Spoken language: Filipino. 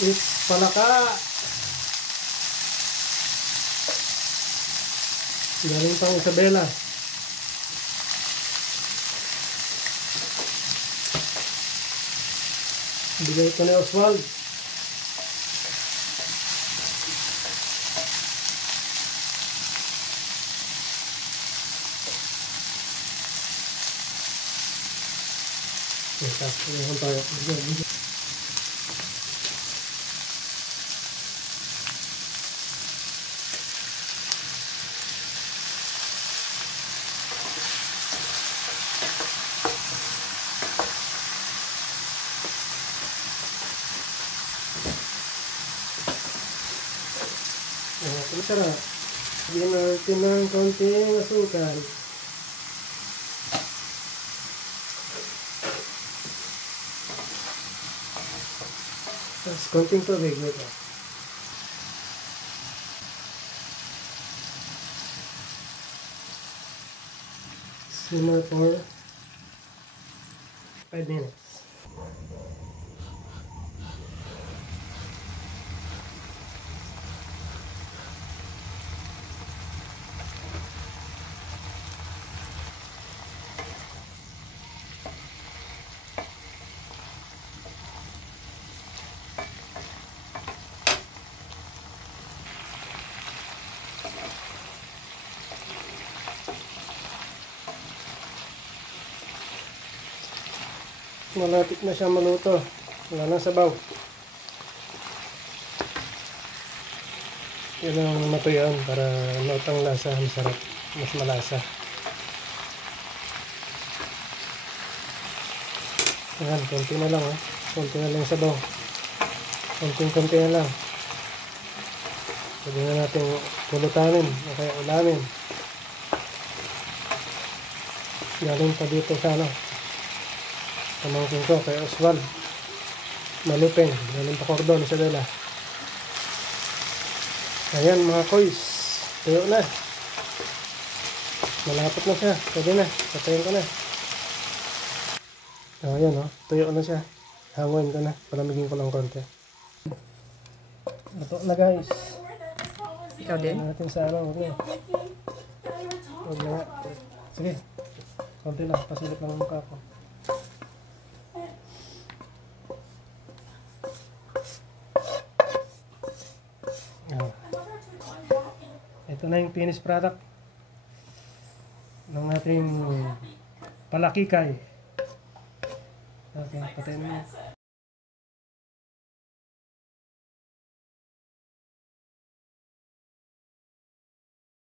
It's palaka. Galing pang Isabela. Bigay ko ni Oswald. Tapos tayo. Masarap. Bigyan natin ng konting asukal. Tapos konting tubig nito. Simmer for 5 minutes. Malapit na siya maluto. Wala na sabaw. Yan ang matuyan para matang lasa. Masarap. Mas malasa. Ayan, konti na lang. Konti na lang sabaw. Konti na lang. Pwede na natin pulutanin o kaya ulamin. Galing pa dito sa pamangkin ko kay Oswald Malupeng, galing pa Cordon, Isabela. Ayan mga koys, tuyo na. Malapot na siya, pwede na, patayin ko na. Ayan tuyo na siya. Hanguin ko na, palamigin ko lang konti. Ito na guys. Ikaw din? Natin sa okay. Huwag na nga. Sige, konti lang, pasilip lang ang mukha ko. Ito na yung finished product ng ating palakikay. Okay, patayin mo.